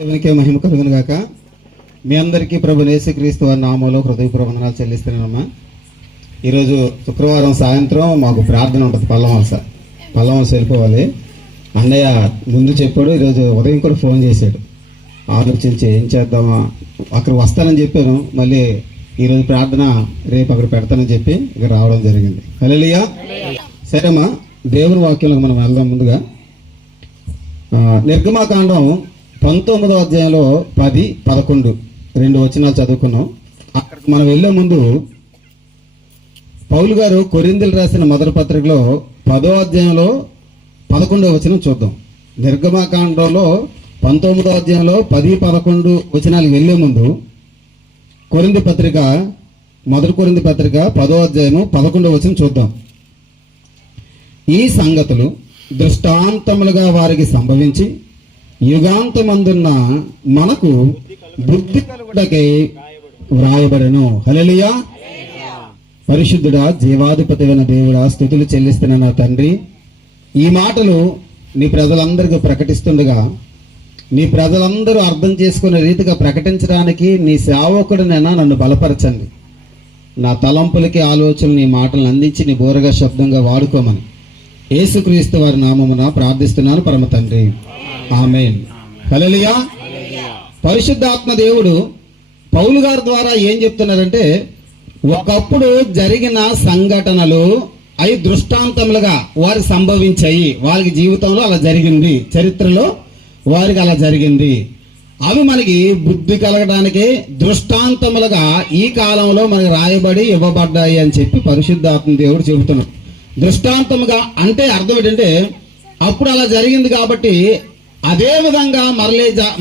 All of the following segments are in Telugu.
దేవునికే మహిమ కలుగును గాక. మీ అందరికీ ప్రభు యేసుక్రీస్తు వారి నామములో హృదయపూర్వక వందనాలు చెల్లిస్తున్నానమ్మా. ఈరోజు శుక్రవారం సాయంత్రం మాకు ప్రార్థన ఉంటుంది. పల్లవలస వెళ్ళిపోవాలి. అన్నయ్య ముందు చెప్పాడు. ఈరోజు ఉదయం కూడా ఫోన్ చేశాడు. ఆలోచించి ఏం చేద్దామా, అక్కడ వస్తానని చెప్పాను. మళ్ళీ ఈరోజు ప్రార్థన రేపు అక్కడ పెడతానని చెప్పి ఇక్కడ రావడం జరిగింది. హల్లెలూయా. సరేమ్మా, దేవుని వాక్యంలోకి మనం వెళ్దాం. ముందుగా నిర్గమాకాండం 19వ అధ్యాయంలో 10, 11 రెండు వచనాలు చదువుకున్నాం. అక్కడికి మనం వెళ్ళే ముందు పౌలు గారు కొరింథీయులకు రాసిన మొదటి పత్రికలో 10వ అధ్యాయంలో 11వ వచనం చూద్దాం. నిర్గమాకాండంలో 19వ అధ్యాయంలో 10, 11 వచనాలకు వెళ్ళే ముందు మొదటి కొరింథీ పత్రిక 10వ అధ్యాయము 11వ వచనం చూద్దాం. ఈ సంగతులు దృష్టాంతములుగా వారికి సంభవించి యుగాంతమందున్న మనకు బుద్ధి కలుగుటకై వ్రాయబడెను. హల్లెలూయా. పరిశుద్ధుడా, జీవాధిపతివైన దేవుడా, స్తుతులు చెల్లిస్తున్న నా తండ్రి, ఈ మాటలు నీ ప్రజలందరికీ ప్రకటిస్తుండగా నీ ప్రజలందరూ అర్థం చేసుకునే రీతిగా ప్రకటించడానికి నీ సేవకుడినైనా నన్ను బలపరచండి. నా తలంపులకి ఆలోచనలు నీ మాటలను అందించి నీ బోరగా శబ్దంగా వాడుకోమని యేసుక్రీస్తు వారి నామమున ప్రార్థిస్తున్నాను పరమ తండ్రి, ఆమేన్. హల్లెలూయా. పరిశుద్ధాత్మ దేవుడు పౌలు గారి ద్వారా ఏం చెప్తున్నారంటే, ఒకప్పుడు జరిగిన సంఘటనలు అవి దృష్టాంతములుగా వారికి సంభవించాయి. వారికి జీవితంలో అలా జరిగింది, చరిత్రలో వారికి అలా జరిగింది. అవి మనకి బుద్ధి కలగడానికి దృష్టాంతములుగా ఈ కాలంలో మనకి రాయబడి ఇవ్వబడ్డాయి అని చెప్పి పరిశుద్ధాత్మ దేవుడు చెబుతున్నాడు. దృష్టాంతముగా అంటే అర్థం ఏంటంటే, అప్పుడు అలా జరిగింది కాబట్టి అదే విధంగా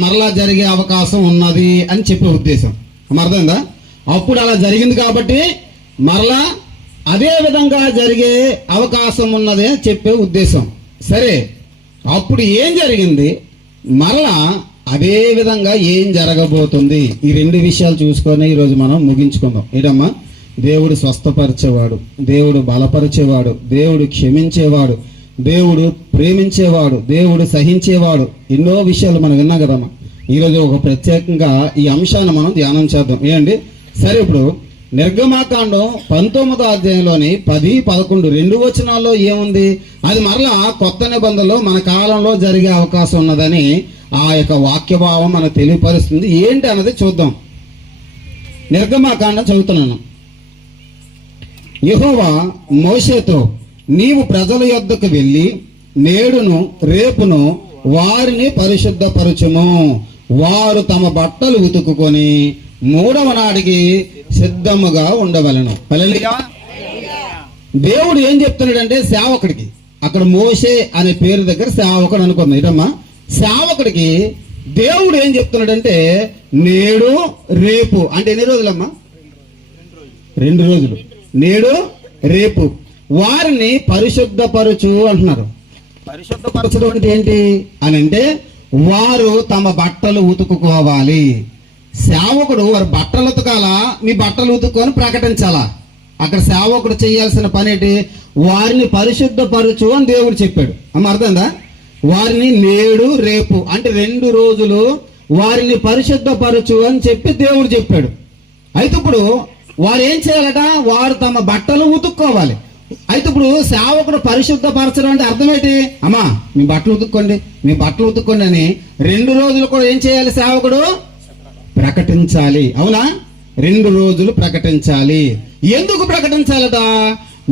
మరలా జరిగే అవకాశం ఉన్నది అని చెప్పే ఉద్దేశం. అర్థమైందా? అప్పుడు అలా జరిగింది కాబట్టి మరలా అదే విధంగా జరిగే అవకాశం ఉన్నది అని చెప్పే ఉద్దేశం. సరే, అప్పుడు ఏం జరిగింది, మరలా అదే విధంగా ఏం జరగబోతుంది, ఈ రెండు విషయాలు చూసుకొని ఈరోజు మనం ముగించుకుందాం. ఏంటమ్మా? దేవుడు స్వస్థపరిచేవాడు, దేవుడు బలపరిచేవాడు, దేవుడు క్షమించేవాడు, దేవుడు ప్రేమించేవాడు, దేవుడు సహించేవాడు. ఎన్నో విషయాలు మనం విన్నాం కదమ్మా. ఈరోజు ఒక ప్రత్యేకంగా ఈ అంశాన్ని మనం ధ్యానం చేద్దాం. ఏంటి? సరే, ఇప్పుడు నిర్గమాకాండం 19వ అధ్యాయంలోని 10, 11 రెండు వచనాల్లో ఏముంది? అది మరలా కొత్త నిబంధనలో మన కాలంలో జరిగే అవకాశం ఉన్నదని ఆ యొక్క వాక్యభావం మనకు తెలియపరుస్తుంది. ఏంటి అన్నది చూద్దాం. నిర్గమాకాండం చదువుతున్నాను. యెహోవా మోషేతో, నీవు ప్రజల యొద్దకు వెళ్ళి నేడును రేపును వారిని పరిశుద్ధపరచుము. వారు తమ బట్టలు ఉతుకుకొని 3వ నాడికి సిద్ధముగా ఉండవలను. హల్లెలూయా. దేవుడు ఏం చెప్తున్నాడంటే సేవకుడికి, అక్కడ మోషే అనే పేరు దగ్గర సేవకుడు అనుకుంది. ఇటమ్మా, సేవకుడికి దేవుడు ఏం చెప్తున్నాడంటే, నేడు రేపు అంటే ఎన్ని రోజులమ్మా? 2 రోజులు. నేడు రేపు వారిని పరిశుద్ధపరచు అంటున్నారు. పరిశుద్ధపరచడం అంటే ఏంటి అని అంటే, వారు తమ బట్టలు ఉతుకుకోవాలి. సేవకుడు వారి బట్టలు ఉతకాలా, మీ బట్టలు ఉతుక్కొని ప్రకటించాలా? అక్కడ సేవకుడు చేయాల్సిన పని ఏంటి? వారిని పరిశుద్ధపరచు అని దేవుడు చెప్పాడు. అర్థమైందా? వారిని నేడు రేపు అంటే 2 రోజులు వారిని పరిశుద్ధపరచు అని చెప్పి దేవుడు చెప్పాడు. అయితే ఇప్పుడు వారు ఏం చేయాలట? వారు తమ బట్టలు ఉతుక్కోవాలి. అయితే ఇప్పుడు సేవకుడు పరిశుద్ధపరచడం అంటే అర్థం ఏంటి? అమ్మా, మీ బట్టలు ఉతుక్కోండి, మీ బట్టలు ఉతుక్కోండి అని 2 రోజులు కూడా ఏం చేయాలి? సేవకుడు ప్రకటించాలి. అవునా? 2 రోజులు ప్రకటించాలి. ఎందుకు ప్రకటించాలట?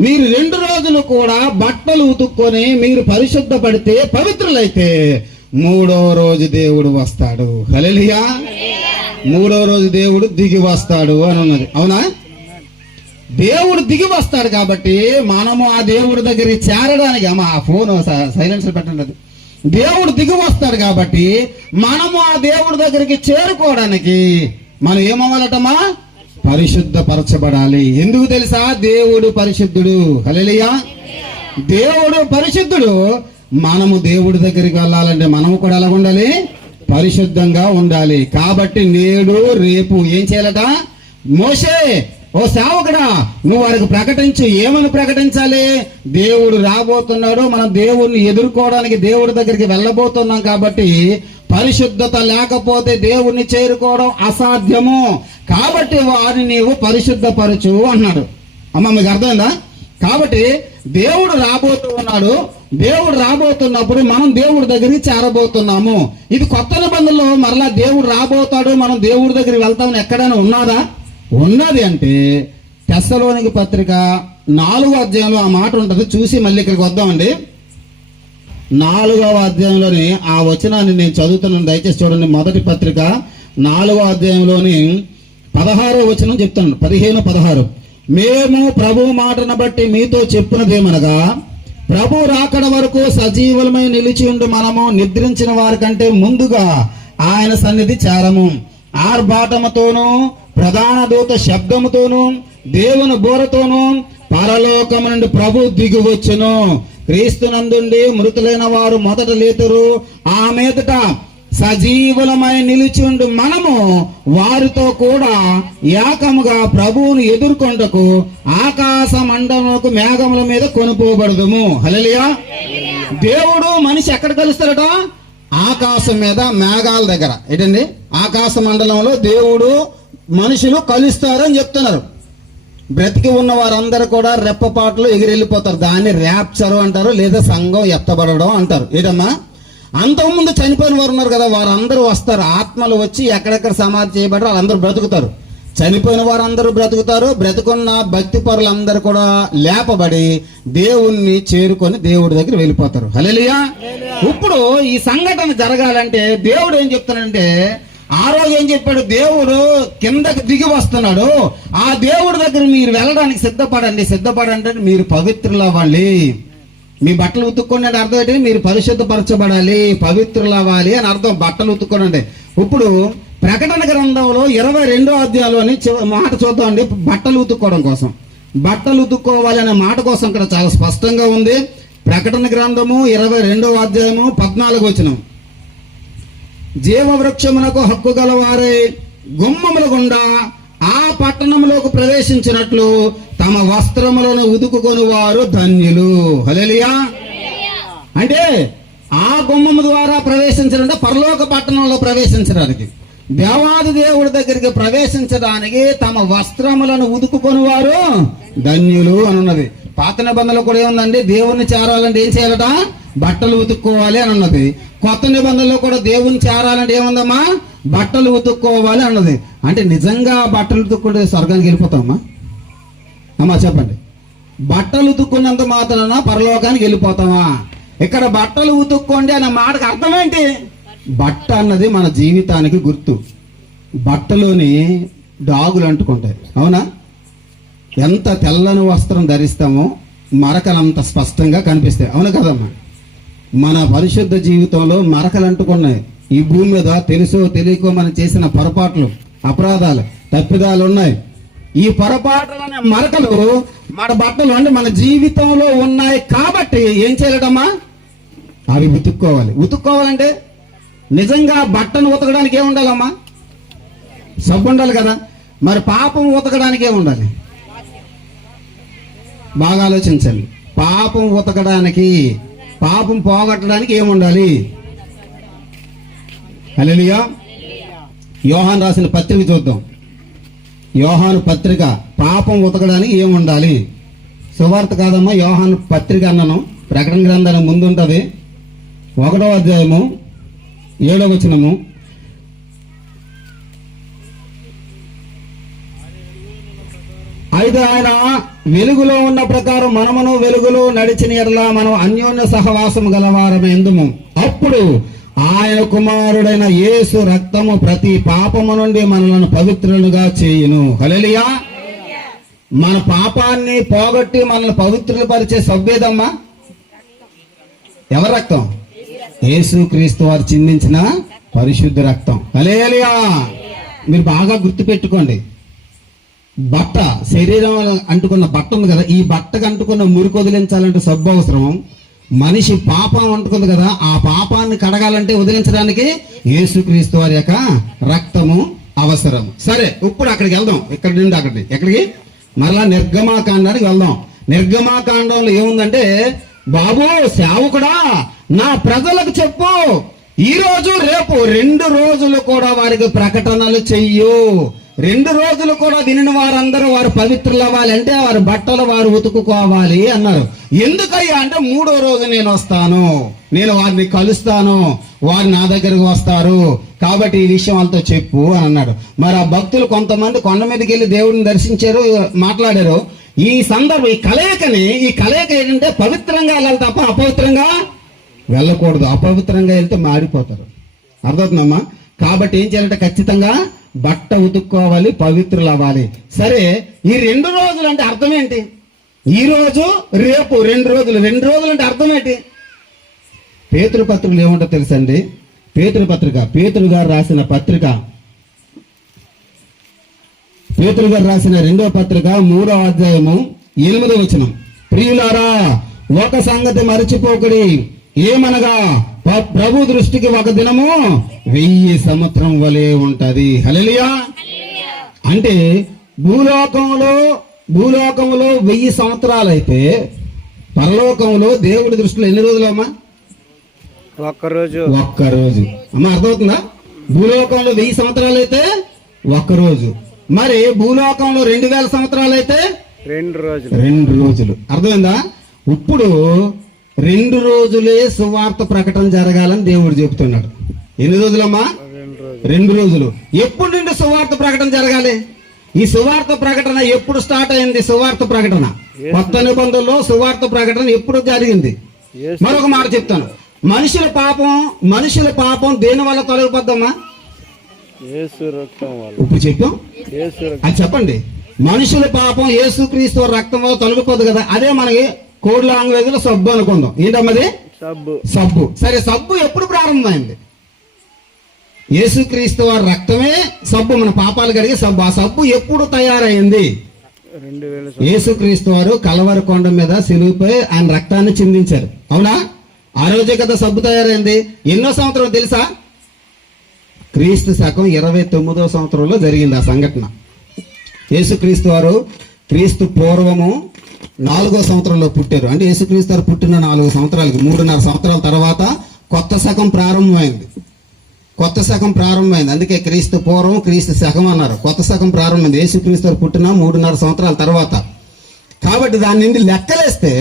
మీరు 2 రోజులు కూడా బట్టలు ఉతుక్కొని మీరు పరిశుద్ధపడితే, పవిత్రులైతే 3వ రోజు దేవుడు వస్తాడు. హల్లెలూయా. 3వ రోజు దేవుడు దిగి వస్తాడు అని ఉన్నది. అవునా? దేవుడు దిగి వస్తాడు కాబట్టి మనము ఆ దేవుడి దగ్గరికి చేరడానికి, అమ్మా ఆ ఫోన్ సైలెన్స్ పెట్టండి. దేవుడు దిగి వస్తాడు కాబట్టి మనము ఆ దేవుడి దగ్గరికి చేరుకోవడానికి మనం ఏమవ్వాలటమ్మా? పరిశుద్ధపరచబడాలి. ఎందుకు తెలుసా? దేవుడు పరిశుద్ధుడు. హల్లెలూయా. దేవుడు పరిశుద్ధుడు. మనము దేవుడి దగ్గరికి వెళ్ళాలంటే మనము కూడా ఎలా ఉండాలి? పరిశుద్ధంగా ఉండాలి. కాబట్టి నేడు రేపు ఏం చేయాలట? మోషే, ఓ సేవకుడా, నువ్వు వారికి ప్రకటించు. ఏమని ప్రకటించాలి? దేవుడు రాబోతున్నాడు, మనం దేవుడిని ఎదుర్కోవడానికి దేవుడి దగ్గరికి వెళ్ళబోతున్నాం కాబట్టి పరిశుద్ధత లేకపోతే దేవుణ్ణి చేరుకోవడం అసాధ్యము. కాబట్టి వారిని నీవు పరిశుద్ధపరచు అన్నాడు. అమ్మ మీకు అర్థమైందా? కాబట్టి దేవుడు రాబోతూ ఉన్నాడు. దేవుడు రాబోతున్నప్పుడు మనం దేవుడి దగ్గరికి చేరబోతున్నాము. ఇది కొత్త నిబంధనలో మరలా దేవుడు రాబోతాడు, మనం దేవుడి దగ్గరికి వెళ్తామని ఎక్కడైనా ఉన్నదా? ఉన్నది. అంటే తెస్సలోనికీ పత్రిక 4వ అధ్యాయంలో ఆ మాట ఉంటుంది. చూసి మళ్ళీ ఇక్కడికి వద్దామండి. 4వ అధ్యాయంలోని ఆ వచనాన్ని నేను చదువుతున్నాను, దయచేసి చూడండి. మొదటి పత్రిక 4వ అధ్యాయంలోని 16వ వచనం చెప్తాను, 15, 16. మేము ప్రభు మాటను బట్టి మీతో చెప్పినదేమనగా, ప్రభు రాకడ వరకు సజీవులమై నిలిచి ఉండి మనము నిద్రించిన వారి కంటే ముందుగా ఆయన సన్నిధి చేరము. ఆర్భాటముతోనూ ప్రధాన దూత శబ్దముతోనూ దేవుని బోరతోనూ పరలోకము నుండి ప్రభు దిగి వచ్చును. క్రీస్తునందుండి మృతులైన వారు మొదట లేతురు. ఆ మీదట సజీవులమై నిలిచి ఉండి మనము వారితో కూడా ఏకముగా ప్రభువును ఎదుర్కొంటకు ఆకాశ మండలములకు మేఘముల మీద కొనుపోబడదుము. హల్లెలూయా. దేవుడు మనిషి ఎక్కడ కలుస్తారట? ఆకాశం మీద మేఘాల దగ్గర. ఏంటండి? ఆకాశ మండలంలో దేవుడు మనుషులు కలుస్తారని చెప్తున్నారు. బ్రతికి ఉన్న వారందరూ కూడా రెప్పపాట్లు ఎగిరెళ్ళిపోతారు. దాన్ని ర్యాప్చర్ అంటారు, లేదా సంఘం ఎత్తబడడం అంటారు. ఏంటమ్మా? అంతకుముందు చనిపోయిన వారు ఉన్నారు కదా, వారందరూ వస్తారు. ఆత్మలు వచ్చి ఎక్కడెక్కడ సమాధి చేయబడ్డారు వాళ్ళందరూ బ్రతుకుతారు. చనిపోయిన వారందరూ బ్రతుకుతారు. బ్రతుకున్న భక్తి పరులందరూ కూడా లేపబడి దేవుణ్ణి చేరుకొని దేవుడి దగ్గర వెళ్ళిపోతారు. హల్లెలూయా. ఇప్పుడు ఈ సంఘటన జరగాలంటే దేవుడు ఏం చెప్తానంటే, ఆ రోజు ఏం చెప్పాడు? దేవుడు కిందకి దిగి వస్తున్నాడు. ఆ దేవుడి దగ్గర మీరు వెళ్ళడానికి సిద్ధపడండి. మీరు పవిత్రులు అవ్వాలి. మీ బట్టలు ఉతుక్కోండి అంటే అర్థం ఏంటి? మీరు పరిశుద్ధపరచబడాలి, పవిత్రులు అవ్వాలి అని అర్థం. బట్టలు ఉతుక్కోనండి. ఇప్పుడు ప్రకటన గ్రంథంలో 22వ అధ్యాయంలోని మాట చూద్దామండి. బట్టలు ఉతుక్కోవడం కోసం, బట్టలు ఉతుక్కోవాలి అనే మాట కోసం ఇక్కడ చాలా స్పష్టంగా ఉంది. ప్రకటన గ్రంథము 22వ అధ్యాయము 14వ వచనం. జీవవృక్షమునకు హక్కు గల వారే గుమ్మముల గుండా ఆ పట్టణంలోకి ప్రవేశించినట్లు తమ వస్త్రములను ఉదుకుకొని వారు ధన్యులు. హల్లెలూయా. అంటే ఆ గుమ్మము ద్వారా ప్రవేశించాలంటే పరలోక పట్టణంలో ప్రవేశించడానికి, దేవాది దేవుడి దగ్గరికి ప్రవేశించడానికి తమ వస్త్రములను ఉదుకుకొని వారు ధన్యులు అని ఉన్నది. పాత నిబంధనలో కూడా ఏముందండి? దేవుణ్ణి చేరాలంటే ఏం చేయాలట? బట్టలు ఉతుక్కోవాలి అని ఉన్నది. కొత్త నిబంధనలో కూడా దేవుని చేరాలంటే ఏముందమ్మా? బట్టలు ఉతుక్కోవాలి అన్నది. అంటే నిజంగా బట్టలు ఉతుక్కుంటే స్వర్గానికి వెళ్ళిపోతామా? అమ్మా చెప్పండి. బట్టలు ఉతుక్కున్నంత మాత్రాన పరలోకానికి వెళ్ళిపోతామా? ఇక్కడ బట్టలు ఉతుక్కోండి అనే మాటకు అర్థం ఏంటి? బట్ట అన్నది మన జీవితానికి గుర్తు. బట్టలోని డాగులు అంటుకుంటాయి, అవునా? ఎంత తెల్లని వస్త్రం ధరిస్తామో మరకలు అంత స్పష్టంగా కనిపిస్తాయి, అవును కదమ్మా? మన పరిశుద్ధ జీవితంలో మరకలు అంటుకున్నాయి. ఈ భూమి మీద తెలుసో తెలియకో మనం చేసిన పొరపాట్లు, అపరాధాలు, తప్పిదాలు ఉన్నాయి. ఈ పొరపాట్లనే మరకలు మన బట్టలు అంటే మన జీవితంలో ఉన్నాయి. కాబట్టి ఏం చేయాలటమ్మా? అవి ఉతుక్కోవాలి. ఉతుక్కోవాలంటే నిజంగా బట్టను ఉతకడానికి ఏముండాలమ్మా? సబ్బు ఉండాలి కదా. మరి పాపం ఉతకడానికి ఏముండాలి? బాగా ఆలోచించండి. పాపం ఉతకడానికి, పాపం పోగొట్టడానికి ఏముండాలి? హల్లెలూయా. యోహాను రాసిన పత్రిక చూద్దాం. యోహాను పత్రిక, పాపం ఉతకడానికి ఏముండాలి? సువార్త కాదమ్మా, యోహాను పత్రిక అన్నాను. ప్రకటన గ్రంథానికి ముందు ఉంటుంది. 1వ అధ్యాయము 7వ వచనము. అయితే ఆయన వెలుగులో ఉన్న ప్రకారం మనమును వెలుగులో నడిచిన ఎడల మనం అన్యోన్య సహవాసం గలవారమే ఎందుము. అప్పుడు ఆయన కుమారుడైన యేసు రక్తము ప్రతి పాపము నుండి మనలను పవిత్రులుగా చేయును. హల్లెలూయా. మన పాపాన్ని పోగొట్టి మనల్ని పవిత్రులు పరిచే సభ్యదమ్మా ఎవరి రక్తం? యేసు క్రీస్తు వారు చిందించిన పరిశుద్ధ రక్తం. హల్లెలూయా. మీరు బాగా గుర్తు పెట్టుకోండి. బట్ట, శరీరం అంటుకున్న బట్ట ఉంది కదా, ఈ బట్టకు అంటుకున్న మురికి వదిలించాలంటే సబ్బు అవసరం. మనిషి పాపం అంటుకుంది కదా, ఆ పాపాన్ని కడగాలంటే వదిలించడానికి యేసుక్రీస్తు వారి యొక్క రక్తము అవసరం. సరే, ఇప్పుడు అక్కడికి వెళ్దాం. ఇక్కడి నుండి ఎక్కడికి? మరలా నిర్గమాకాండానికి వెళ్దాం. నిర్గమాకాండంలో ఏముందంటే, బాబు సేవకుడా నా ప్రజలకు చెప్పు, ఈ రోజు రేపు 2 రోజులు కూడా వారికి ప్రకటనలు చెయ్యు. 2 రోజులు కూడా వినిన వారందరూ వారు పవిత్రులు అవ్వాలి అంటే వారి బట్టలు వారు ఉతుకుకోవాలి అన్నారు. ఎందుకయ్యా అంటే 3వ రోజు నేను వస్తాను, నేను వారిని కలుస్తాను, వారు నా దగ్గరకు వస్తారు, కాబట్టి ఈ విషయం వాళ్ళతో చెప్పు అని అన్నాడు. మరి ఆ భక్తులు కొంతమంది కొండ మీదకి వెళ్ళి దేవుడిని దర్శించారు, మాట్లాడారు. ఈ సందర్భం ఈ కలయిక ఏంటంటే పవిత్రంగా వెళ్ళాలి తప్ప అపవిత్రంగా వెళ్ళకూడదు. అపవిత్రంగా వెళ్తే మారిపోతారు. అర్థమవుతుందమ్మా? కాబట్టి ఏం చేయాలంటే ఖచ్చితంగా బట్ట ఉతుక్కోవాలి, పవిత్రులు అవ్వాలి. సరే, ఈ 2 రోజులు అంటే అర్థం ఏంటి? ఈ రోజు రేపు 2 రోజులు అంటే అర్థం ఏంటి? పేతురు పత్రికలు ఏముంటో తెలుసండి? పేతురు గారు రాసిన పత్రిక, పేతురు గారు రాసిన 2వ పత్రిక 3వ అధ్యాయము 8వ వచనం. ప్రియులారా, ఒక సంగతి మరచిపోకుడి, ఏమనగా ప్రభు దృష్టికి ఒక దినము 1000 సంవత్సరం వలె ఉంటది. హల్లెలూయా. అంటే భూలోకంలో 1000 సంవత్సరాలు అయితే పరలోకంలో దేవుడి దృష్టిలో ఎన్ని రోజులు అమ్మా? ఒక్కరోజు. అమ్మా అర్థమవుతుందా? భూలోకంలో 1000 సంవత్సరాలు అయితే ఒక్కరోజు. మరి భూలోకంలో 2000 సంవత్సరాలు అయితే 2 రోజులు. అర్థమైందా? ఇప్పుడు 2 రోజులే సువార్త ప్రకటన జరగాలని దేవుడు చెబుతున్నాడు. ఎన్ని రోజులమ్మా? 2 రోజులు. ఎప్పుడు నుండి సువార్త ప్రకటన జరగాలి? ఈ సువార్త ప్రకటన ఎప్పుడు స్టార్ట్ అయింది? సువార్త ప్రకటన కొత్త నిబంధనలో సువార్త ప్రకటన ఎప్పుడు జరిగింది? మరొక మాట చెప్తాను. మనుషుల పాపం దేని వల్ల తొలగిపోద్దమ్మా? ఇప్పుడు చెప్పాం, అది చెప్పండి. మనుషుల పాపం యేసుక్రీస్తు రక్తం వల్ల తొలగిపోదు కదా. అదే మనకి కోడ్ లాంగ్వేజ్ లో సబ్బు అనుకుందాం. ఏంటమ్మది? సబ్బు. సరే, సబ్బు ఎప్పుడు ప్రారంభమైంది? యేసుక్రీస్తు వారి రక్తమే సబ్బు, మన పాపాలు కడిగే సబ్బు. ఆ సబ్బు ఎప్పుడు తయారైంది? యేసుక్రీస్తు వారు కలవరి కొండ మీద సిలువపై ఆయన రక్తాన్ని చిందించారు. అవునా? ఆ రోజే కదా సబ్బు తయారైంది. ఎన్నో సంవత్సరం తెలుసా? క్రీస్తు శకం 29వ సంవత్సరంలో జరిగింది ఆ సంఘటన. యేసుక్రీస్తు వారు క్రీస్తు పూర్వము 4వ సంవత్సరంలో పుట్టారు. అంటే యేసుక్రీస్తు వారు పుట్టిన 4 సంవత్సరాలకి 3.5 సంవత్సరాల తర్వాత కొత్త శకం ప్రారంభమైంది. అందుకే క్రీస్తు పూర్వం క్రీస్తు శకం అన్నారు. కొత్త శకం ప్రారంభమైంది యేసుక్రీస్తు వారు పుట్టిన 3.5 సంవత్సరాల తర్వాత. కాబట్టి దాని నుండి లెక్కలేస్తే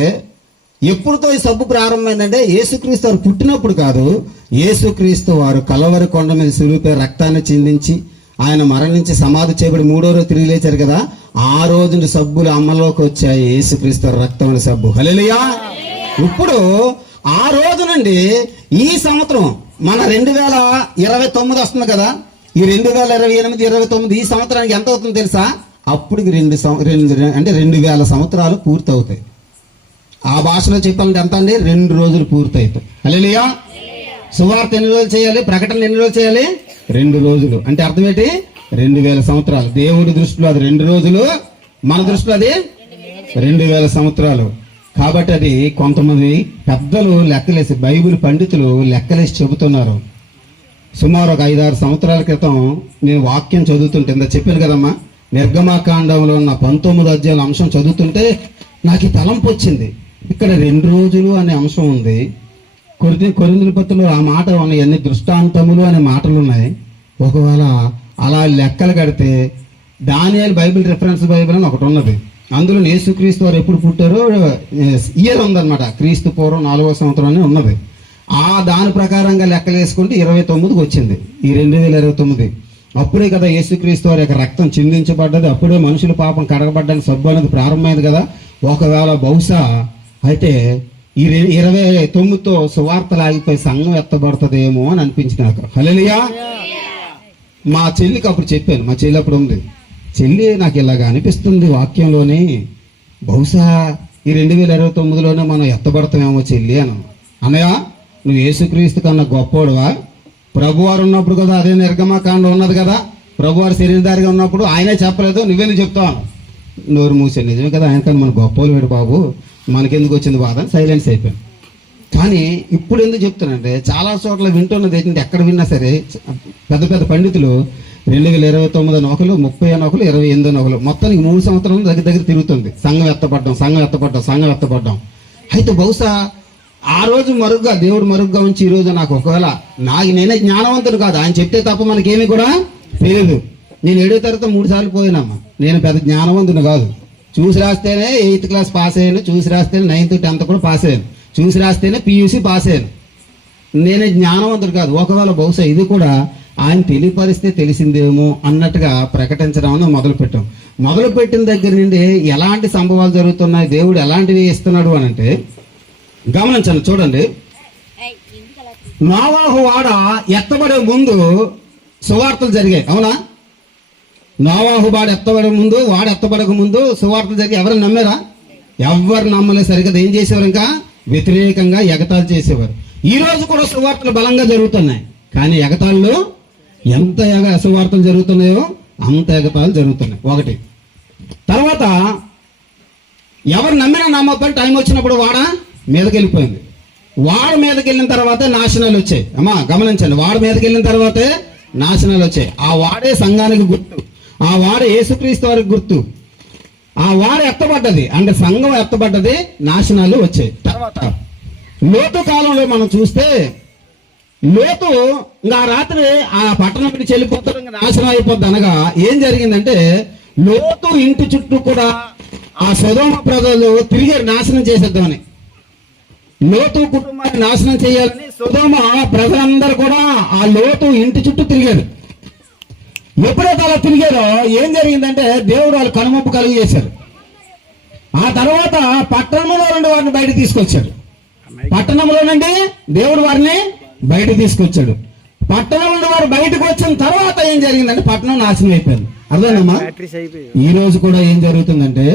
ఎప్పుడుతో ఈ సబ్బు ప్రారంభమైందంటే యేసుక్రీస్తు వారు పుట్టినప్పుడు కాదు. యేసుక్రీస్తు వారు కలవరి కొండ మీద సిలువపై రక్తాన్ని చిందించి ఆయన మరణించి సమాధి చేయబడి 3వ రోజు తిరిగి లేచారు కదా. ఆ రోజు సబ్బులు అమల్లోకి వచ్చాయి. యేసుక్రీస్తు రక్తం అనే సబ్బు. హల్లెలూయా. ఇప్పుడు ఆ రోజు నుండి ఈ సంవత్సరం మన 2029 వస్తుంది కదా. ఈ 2028, 29 ఈ సంవత్సరానికి ఎంత అవుతుందో తెలుసా? అప్పటికి 2000 సంవత్సరాలు పూర్తి అవుతాయి. ఆ భాషలో చెప్పాలంటే ఎంత అండి? 2 రోజులు పూర్తి అవుతాయి. హల్లెలూయా. సువార్త ఎన్ని రోజులు చేయాలి? ప్రకటన ఎన్ని రోజులు చేయాలి? 2 రోజులు. అంటే అర్థం ఏంటి? 2000 సంవత్సరాలు. దేవుడి దృష్టిలో అది 2 రోజులు, మన దృష్టిలో అది 2000 సంవత్సరాలు. కాబట్టి అది కొంతమంది పెద్దలు లెక్కలేసి, బైబిల్ పండితులు లెక్కలేసి చెబుతున్నారు. సుమారు ఒక 5-6 సంవత్సరాల క్రితం నేను వాక్యం చదువుతుంటే, ఇంత చెప్పాను కదమ్మా, నిర్గమాకాండంలో ఉన్న 19వ అధ్యాయం అంశం చదువుతుంటే నాకు ఈ తలంపు వచ్చింది. ఇక్కడ 2 రోజులు అనే అంశం ఉంది. కొరింథీ పత్రికలో ఆ మాట ఉన్నాయి, అన్ని దృష్టాంతములు అనే మాటలు ఉన్నాయి. ఒకవేళ అలా లెక్కలు కడితే దానియేలు బైబిల్ రిఫరెన్స్ బైబిల్ అని ఒకటి ఉన్నది. అందులో యేసుక్రీస్తు వారు ఎప్పుడు పుట్టారో ఇయర్ ఉందన్నమాట. క్రీస్తు పూర్వం 4వ సంవత్సరం అని ఉన్నది. దాని ప్రకారంగా లెక్కలు వేసుకుంటే 29కి వచ్చింది. ఈ 2029 అప్పుడే కదా యేసుక్రీస్తు వారి యొక్క రక్తం చిందించబడ్డది. అప్పుడే మనుషుల పాపం కడగబడ్డానికి సబ్బు అనేది ప్రారంభమైంది కదా. ఒకవేళ బహుశా అయితే ఈ 29తో సువార్తలు ఆగిపోయి సంఘం ఎత్తబడుతుందేమో అని అనిపించింది నాకు. హల్లెలూయా. మా చెల్లికి అప్పుడు చెప్పాను, మా చెల్లి అప్పుడు ఉంది, చెల్లి నాకు ఇలాగ అనిపిస్తుంది వాక్యంలోని, బహుశా ఈ 2029లోనే మనం ఎత్తబడతామేమో చెల్లి అన్నాను. అన్నయ్య, నువ్వు యేసుక్రీస్తు కన్నా గొప్పోడువా? ప్రభువారు ఉన్నప్పుడు కదా అదే నిర్గమకాండం ఉన్నది కదా. ప్రభువారు శరీరధారిగా ఉన్నప్పుడు ఆయనే చెప్పలేదు, నువ్వెందుకు చెప్తావు? నోరు మూసాను. నిజమే కదా, ఆయన కానీ మన గొప్పలు వేడు బాబు, మనకెందుకు వచ్చింది బాధ అని సైలెన్స్ అయిపోయాను. కానీ ఇప్పుడు ఎందుకు చెప్తానంటే చాలా చోట్ల వింటున్నది ఏంటంటే, ఎక్కడ విన్నా సరే పెద్ద పెద్ద పండితులు 2029 నౌకలు, 30 నౌకలు, 28 నౌకలు, మొత్తానికి 3 సంవత్సరాలు దగ్గర తిరుగుతుంది. సంఘం ఎత్తపడ్డం. అయితే బహుశా ఆ రోజు మరుగ్గా దేవుడు మరుగ్గా ఉంచి ఈ రోజు నాకు ఒకవేళ నేనే జ్ఞానవంతుడు కాదు, ఆయన చెప్తే తప్ప మనకేమీ కూడా తెలియదు. నేను 7వ తరగతి 3 సార్లు పోయినమ్మా. నేను పెద్ద జ్ఞానవంతుడు కాదు. చూసి రాస్తేనే 8th క్లాస్ పాస్ అయ్యాను, చూసి రాస్తేనే 9th 10th కూడా పాస్ అయ్యాను, చూసి రాస్తేనే PUC పాస్ అయ్యాను. నేనే జ్ఞానవంతుడు కాదు. ఒకవేళ బహుశా ఇది కూడా ఆయన తెలియపరిస్తే తెలిసిందేమో అన్నట్టుగా ప్రకటించడం మొదలుపెట్టాం. మొదలుపెట్టిన దగ్గర నుండి ఎలాంటి సంభవాలు జరుగుతున్నాయి, దేవుడు ఎలాంటివి ఇస్తున్నాడు అని అంటే గమనించండి. చూడండి, నోవాహు వాడ ఎత్తబడే ముందు సువార్తలు జరిగాయి, అవునా? నోవాహు వాడ ఎత్తబడే ముందు, వాడ ఎత్తబడక ముందు సువార్తలు జరిగాయి. ఎవరు నమ్మారా? ఎవరు నమ్మలేదు. సరిగ్గా ఏం చేసేవారు? ఇంకా వ్యతిరేకంగా ఎగతాళి చేసేవారు. ఈ రోజు కూడా సువార్తలు బలంగా జరుగుతున్నాయి, కానీ ఎగతాళ్ళు ఎంత సువార్తలు జరుగుతున్నాయో అంత ఎగతాళి జరుగుతున్నాయి. ఒకటి. తర్వాత ఎవరు నమ్మినా నమ్మకపోయినా టైం వచ్చినప్పుడు వాడ మీదకి వెళ్ళిపోయింది. వాడ మీదకి వెళ్ళిన తర్వాతే నాశనాలు వచ్చాయి. అమ్మా గమనించండి, వాడ మీదకి వెళ్ళిన తర్వాతే నాశనాలు వచ్చాయి. ఆ వాడే సంఘానికి గుర్తు, ఆ వాడ యేసుక్రీస్తు వారికి గుర్తు. ఆ వాడ ఎత్తబడ్డది అంటే సంఘం ఎత్తబడ్డది, నాశనాలు వచ్చాయి. తర్వాత లోతు కాలంలో మనం చూస్తే లోతు ఇంకా రాత్రి ఆ పట్టణం నుంచి వెళ్ళిపోతారు, ఇంకా నాశనం అయిపోద్ది. అనగా ఏం జరిగిందంటే లోతు ఇంటి చుట్టూ కూడా ఆ సొదొమ ప్రజలు తిరిగారు నాశనం చేసేద్దామని. లోతు కుటుంబాన్ని నాశనం చేయాలని సొదొమ ప్రజలందరూ కూడా ఆ లోతు ఇంటి చుట్టూ తిరిగారు. ఎప్పుడైతే అలా తిరిగారో ఏం జరిగిందంటే దేవుడు వాళ్ళు కనుమప్పు కలిగి చేశారు. ఆ తర్వాత పట్టణంలో నుండి వారిని బయట తీసుకొచ్చాడు. పట్టణంలో నుండి దేవుడు వారిని బయట తీసుకొచ్చాడు. పట్టణం నుండి వారు బయటకు వచ్చిన తర్వాత ఏం జరిగిందంటే పట్టణం నాశనం అయిపోయింది. అర్థమమ్మా? ఈ రోజు కూడా ఏం జరుగుతుందంటే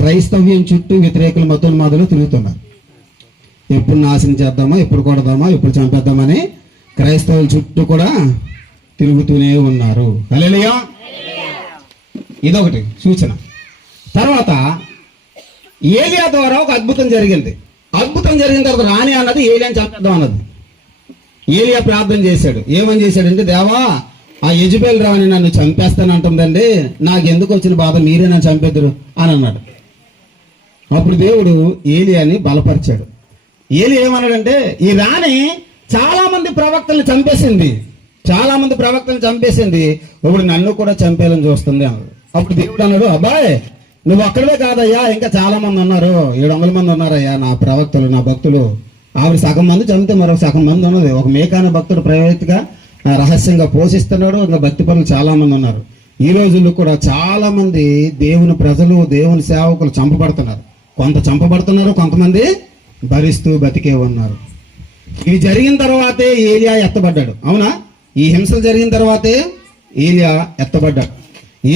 క్రైస్తవ్యం చుట్టూ వ్యతిరేకులు మతోన్మాదులు తిరుగుతున్నారు. ఎప్పుడు నాశనం చేద్దామా, ఎప్పుడు కొడదామా, ఎప్పుడు చంపేద్దామని క్రైస్తవుల చుట్టూ కూడా తిరుగుతూనే ఉన్నారు. హల్లెలూయా. ఇదొకటి సూచన. తర్వాత ఏలియా ద్వారా ఒక అద్భుతం జరిగింది. అద్భుతం జరిగిన తర్వాత రాని అన్నది ఏలియాని చంపేద్దాం అన్నది. ఏలియా ప్రార్థన చేశాడు. ఏమని చేశాడంటే, దేవా ఆ యెజబెల్ రాని నన్ను చంపేస్తానంటుందండి, నాకు ఎందుకు వచ్చిన బాధ, మీరే నన్ను చంపేద్దరు అని అన్నాడు. అప్పుడు దేవుడు ఏలియాని బలపరిచాడు. ఏలియా ఏమన్నాడంటే, ఈ రాణి చాలా మంది ప్రవక్తల్ని చంపేసింది, ఇప్పుడు నన్ను కూడా చంపేయాలని చూస్తుంది అన్నాడు. అప్పుడు దేవుడు అన్నాడు, అబ్బాయి నువ్వు అక్కడే కాదయ్యా, ఇంకా చాలా మంది ఉన్నారు, 700 మంది ఉన్నారయ్యా నా ప్రవక్తలు, నా భక్తులు. ఆవిడ సగం మంది చంపితే మరొక సగం మంది ఉన్నది. ఒక మేకాన భక్తుడు ప్రైవేట్గా రహస్యంగా పోషిస్తున్నాడు. ఇంకా భక్తి పనులు చాలా మంది ఉన్నారు. ఈ రోజుల్లో కూడా చాలా మంది దేవుని ప్రజలు, దేవుని సేవకులు చంపబడుతున్నారు. కొంత చంపబడుతున్నారు, కొంతమంది భరిస్తూ బతికే ఉన్నారు. ఇవి జరిగిన తర్వాతే ఏలియా ఎత్తబడ్డాడు, అవునా? ఈ హింసలు జరిగిన తర్వాతే ఏలియా ఎత్తబడ్డాడు.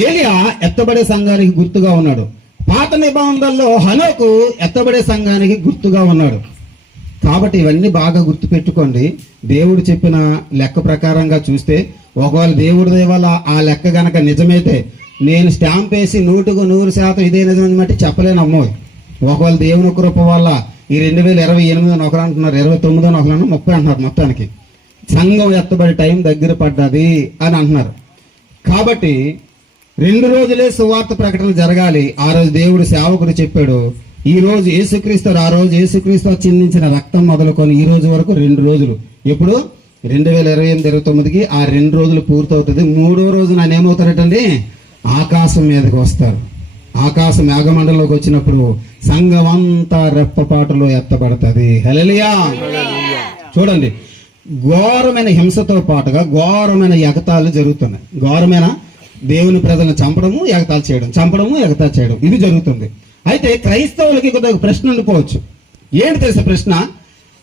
ఏలియా ఎత్తబడే సంఘానికి గుర్తుగా ఉన్నాడు. పాత నిబంధనల్లో హనోకు ఎత్తబడే సంఘానికి గుర్తుగా ఉన్నాడు. కాబట్టి ఇవన్నీ బాగా గుర్తుపెట్టుకోండి. దేవుడు చెప్పిన లెక్క ప్రకారంగా చూస్తే, ఒకవేళ దేవుడి దేవాల ఆ లెక్క గనక నిజమైతే, నేను స్టాంప్ వేసి 100% ఇదే నిజమని బట్టి చెప్పలేనమ్మో. ఒకవేళ దేవుని కృప వల్ల ఈ 2028 అని ఒకరు అంటున్నారు, 29 అని ఒకరు అంటున్నారు, 30 అంటున్నారు. మొత్తానికి సంఘం ఎత్తబడి టైం దగ్గర పడ్డది అని అంటున్నారు. కాబట్టి 2 రోజులే సువార్త ప్రకటన జరగాలి. ఆ రోజు దేవుడు సేవకుడు చెప్పాడు. ఈ రోజు యేసుక్రీస్తు, ఆ రోజు యేసుక్రీస్తు చిందించిన రక్తం మొదలుకొని ఈ రోజు వరకు 2 రోజులు. ఎప్పుడు 2028-29కి ఆ 2 రోజులు పూర్తవుతుంది. 3వ రోజున ఆయన ఏమవుతారటండి, ఆకాశం మీదకి వస్తారు. ఆకాశ మేఘమండలంలోకి వచ్చినప్పుడు సంఘం అంతా రెప్పపాటులో ఎత్తబడుతుంది. హల్లెలూయా. చూడండి, ఘోరమైన హింసతో పాటుగా ఘోరమైన ఎగతాళి జరుగుతున్నాయి. ఘోరమైన దేవుని ప్రజలను చంపడము, ఎగతాళి చేయడం, చంపడము, ఎగతాళి చేయడం, ఇది జరుగుతుంది. అయితే క్రైస్తవులకి కొద్దిగా ప్రశ్న ఉండిపోవచ్చు. ఏంటి తెలుసా ప్రశ్న?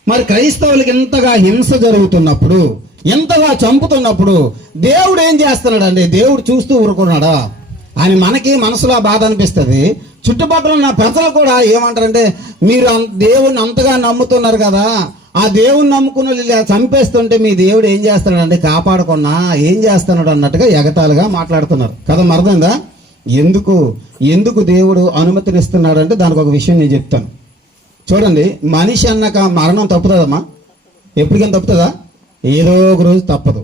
మరి క్రైస్తవులకి ఎంతగా హింస జరుగుతున్నప్పుడు, ఎంతగా చంపుతున్నప్పుడు దేవుడు ఏం చేస్తున్నాడు అండి? దేవుడు చూస్తూ ఊరుకున్నాడా అని మనకి మనసులో బాధ అనిపిస్తుంది. చుట్టుపక్కల ఉన్న ప్రజలు కూడా ఏమంటారంటే, మీరు దేవుణ్ణి అంతగా నమ్ముతున్నారు కదా, ఆ దేవుణ్ణి నమ్ముకున్న ఇలా చంపేస్తుంటే మీ దేవుడు ఏం చేస్తున్నాడంటే, కాపాడకుండా ఏం చేస్తున్నాడు అన్నట్టుగా ఎగతాలుగా మాట్లాడుతున్నారు కదా. అర్థమైందా? ఎందుకు దేవుడు అనుమతినిస్తున్నాడంటే దానికి ఒక విషయం నేను చెప్తాను. చూడండి, మనిషి అన్నాక మరణం తప్పుతుందమ్మా? ఎప్పటికైనా తప్పుతుందా? ఏదో ఒక రోజు తప్పదు.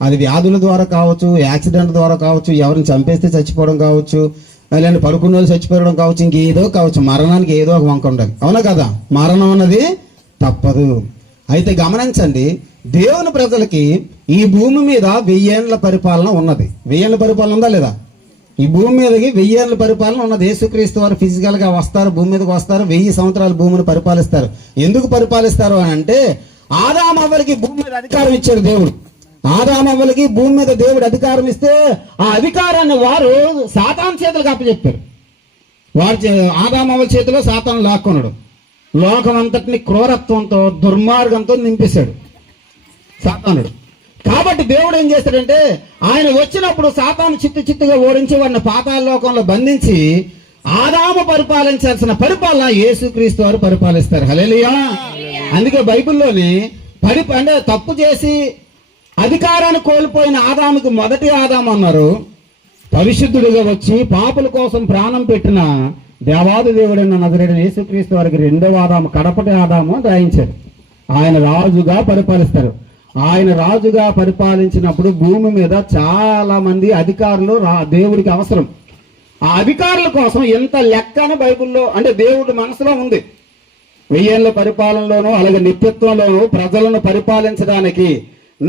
అది వ్యాధుల ద్వారా కావచ్చు, యాక్సిడెంట్ ద్వారా కావచ్చు, ఎవరిని చంపేస్తే చచ్చిపోవడం కావచ్చు, అలాంటి పడుకున్న వాళ్ళు చచ్చిపోవడం కావచ్చు, ఇంకేదో కావచ్చు, మరణానికి ఏదో ఒక వంక ఉండాలి. అవునా కదా? మరణం అన్నది తప్పదు. అయితే గమనించండి, దేవుని ప్రజలకి ఈ భూమి మీద 1000 ఏళ్ల పరిపాలన ఉన్నది. 1000 ఏళ్ల పరిపాలన ఉందా లేదా? ఈ భూమి మీదకి 1000 ఏళ్ల పరిపాలన ఉన్నది. యేసుక్రీస్తు వారు ఫిజికల్ గా వస్తారు, భూమి మీదకి వస్తారు, 1000 సంవత్సరాలు భూమిని పరిపాలిస్తారు. ఎందుకు పరిపాలిస్తారు అని అంటే, ఆదామవ్వలకి భూమి మీద అధికారం ఇచ్చారు దేవుడు. ఆదామవ్వలకి భూమి మీద దేవుడు అధికారం ఇస్తే ఆ అధికారాన్ని వారు సాతాను చేతులకు అప్పచెప్పారు. ఆదామవ్వల చేతిలో సాతాను లాక్కున్నాడు. లోకం అంతటిని క్రూరత్వంతో, దుర్మార్గంతో నింపేశాడు సాతానుడు. కాబట్టి దేవుడు ఏం చేస్తాడంటే, ఆయన వచ్చినప్పుడు సాతాను చిత్తుగా ఓడించి వాడిని పాతాళ లోకంలో బంధించి ఆదాము పరిపాలించాల్సిన పరిపాలన యేసుక్రీస్తు వారు పరిపాలిస్తారు. హల్లెలూయా. అందుకే బైబిల్లోని అంటే తప్పు చేసి అధికారాన్ని కోల్పోయిన ఆదాముకి మొదటి ఆదాము అన్నారు. పరిశుద్ధుడిగా వచ్చి పాపుల కోసం ప్రాణం పెట్టిన దేవాది దేవుడైన నజరేయుడైన యేసుక్రీస్తు వారికి 2వ ఆదాము, కడపటి ఆదాము అని రాయించారు. ఆయన రాజుగా పరిపాలిస్తారు. ఆయన రాజుగా పరిపాలించినప్పుడు భూమి మీద చాలా మంది అధికారులు దేవుడికి అవసరం. ఆ అధికారుల కోసం ఎంత లెక్క అని బైబిల్లో అంటే దేవుడి మనసులో ఉంది. 1000 ఏళ్ల పరిపాలనలోనూ అలాగే నిత్యత్వంలోనూ ప్రజలను పరిపాలించడానికి